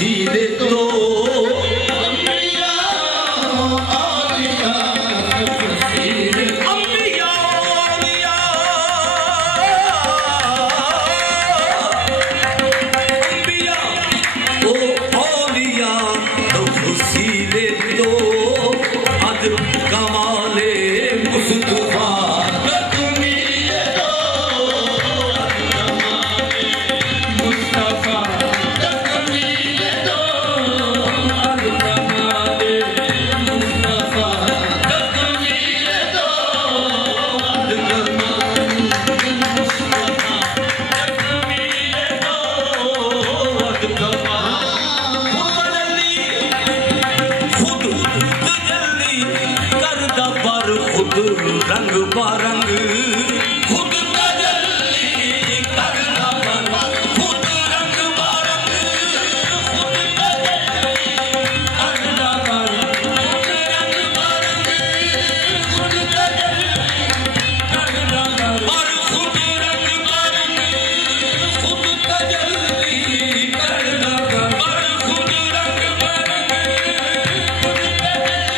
वसीले तो रंग बारंग खुद तजल्ली करना बना खुद रंग बारंग खुद तजल्ली करना बना खुद रंग बारंग खुद तजल्ली करना बना और खुद रंग बारंग खुद तजल्ली करना बना और खुद रंग बारंग खुद रंग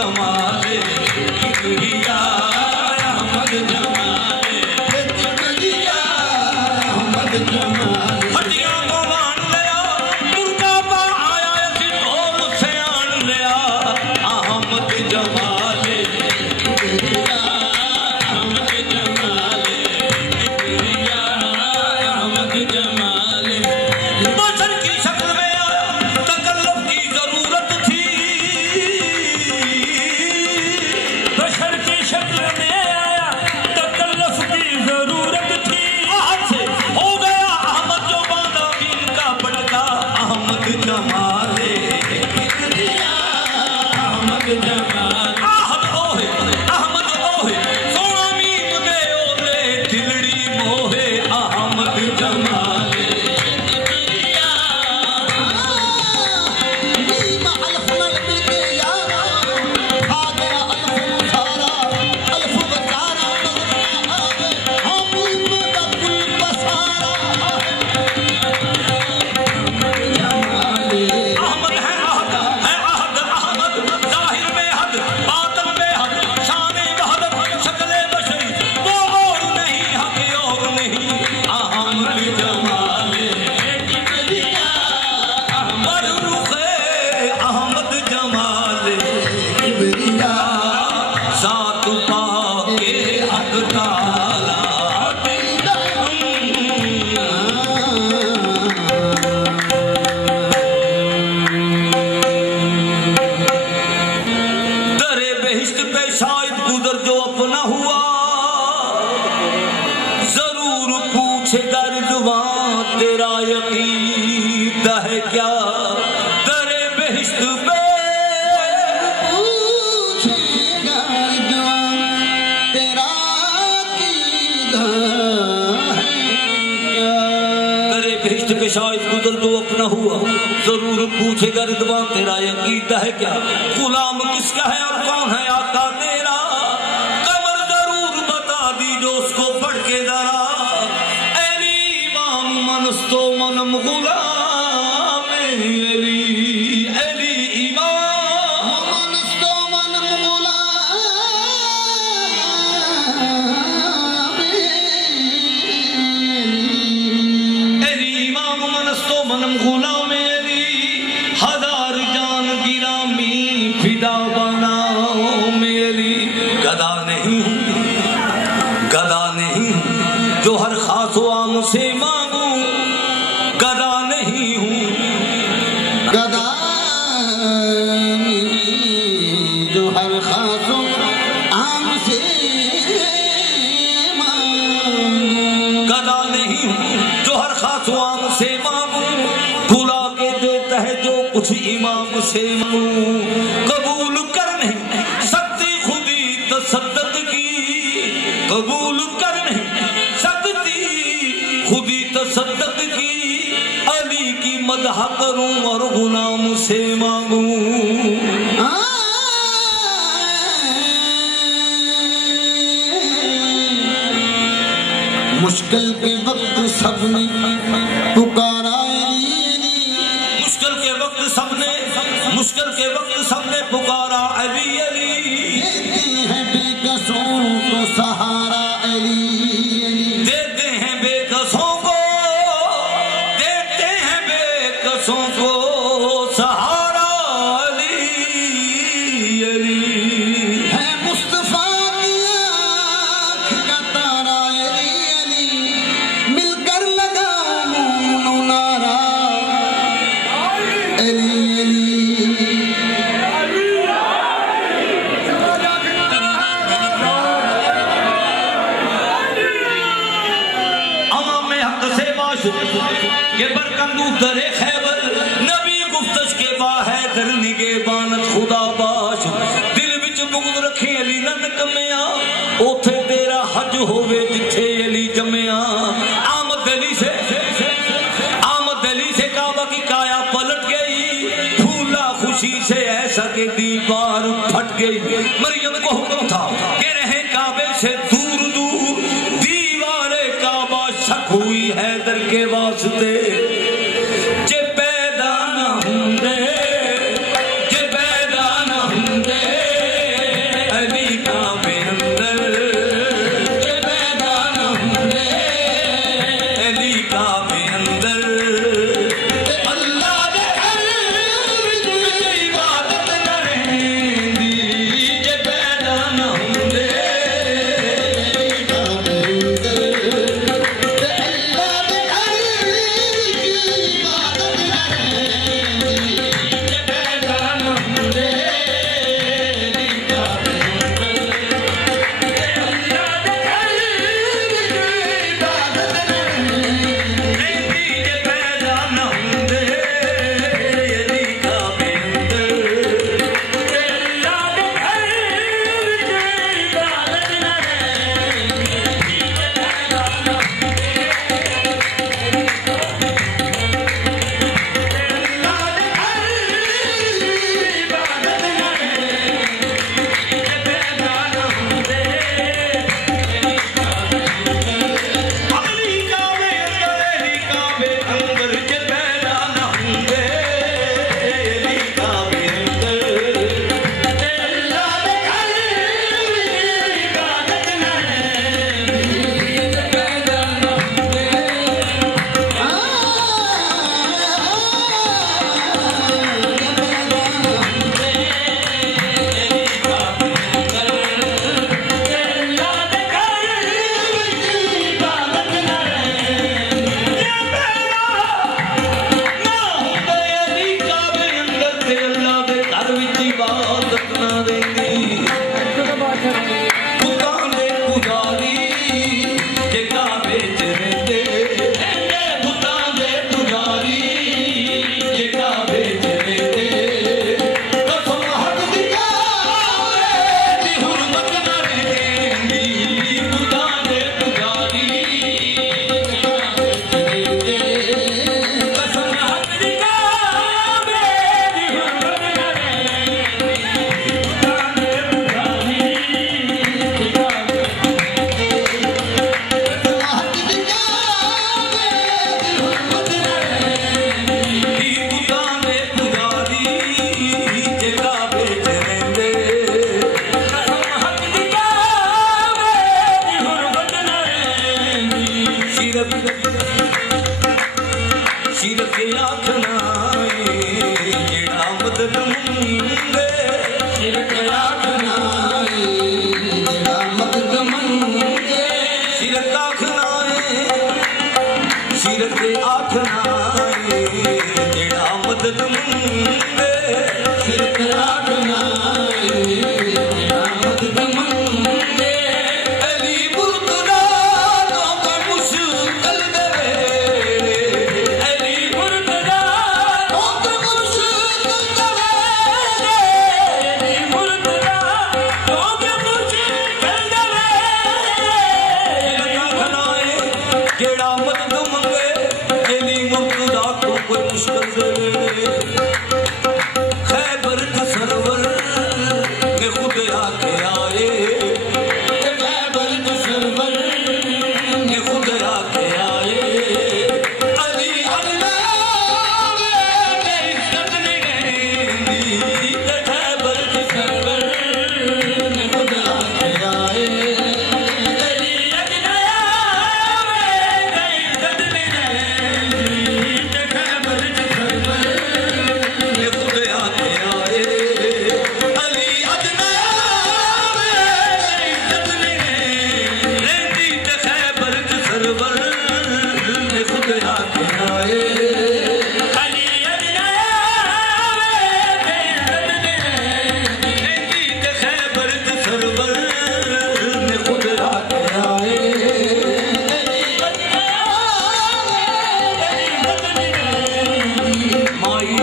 जमाले किबरिया अहमद जमाले किबरिया अहमद जमाले हड्डियां को मान लिया मुर्गा पा आया सी तो मुझसे आन लिया अहमद जमाले किबरिया अहमद जमाले किबरिया अहमद जमाले बशर की शक्ल में आया तकल्लुफ की जरूरत थी बशर की शक्ल में आया तकल्लुफ की जरूरत थी आज से हो गया अहमद जो बांधा बीन का पटका अहमद जमाले किबरिया अहमद जमाले अहमद ओहे सोना मीम दे ओले दिलड़ी मोहे अहमद जमाले किबरिया नीम अल्फ मर्द के यारा खा गया अल्फ सारा अल्फ बसारा नजर आवे हमीम का कुल बसारा अहमद है अहद अहमद जाहिर में हद बातन में हद शान वहदत शक्ल बशरी वो और नहीं हक और नहीं अहमद जमाले किबरिया अहमद रुखे अहमद जमाले किबरिया सात पाके हक ताला दरे बेहिश्त पे शायद गुजर जो अपना हुआ जरूर पूछेगा रिजवान तेरा यकीन है क्या दरे बेहिश्त पे पूछेगा जवान तेरा कीदा है क्या दरे बेहिश्त पे शायद गुजर जो अपना हुआ जरूर पूछेगा रिजवान तेरा यकीन है क्या गुलाम किसका है और कौन है आका तेरा कमर जरूर बता दी जो उसको पढ़ के जरा एली इमाम मनस्तो मनम गुलाम एली एली इमाम मनस्तो मन एली इमाम मनस्तो मनम गुलाम एली हजार जान गिरामी फिदा बनाओ मेरी गदा नहीं हूँ जो हर खास आम से मांगू गदा नहीं हूँ गदा जो हर खासों आम से मांगू गदा नहीं हूँ जो हर खास आम से मांगू भुला के देता है जो कुछ इमाम से मांगू कबूल कर नहीं सकती खुदी तसद्दुक की कबूल कर नहीं सकती खुदी तसद्दुक की अली की मदह करूं और गुलाम से मांगू मुश्किल के वक्त सबने पुकारा मुश्किल के वक्त सबने पुकारा अली अली देते हैं बेकसों को सहारा अली देते हैं बेकसों को सहारा अली अली है मुस्तफा की आँख का तारा अली मिलकर लगाओ मोनो नारा अली अमाम में हक से बाशु के बरकंदू दरे खैबर नबी गुफ्तश के बाहे दर निगे बानत खुदा बाशु दिल विच बुगद रखे अली नन कमिया ओथे तेरा हज होवे जिथे अली जमिया आमद अली से काबा की काया पलट गई फूला खुशी से ऐसा के दीवार फट गई मरियम को हुक्म था कि रहे काबे से दूर दूर दीवारे काबा शक हुई हैदर के वास्ते जे पैदा न हुंदे माई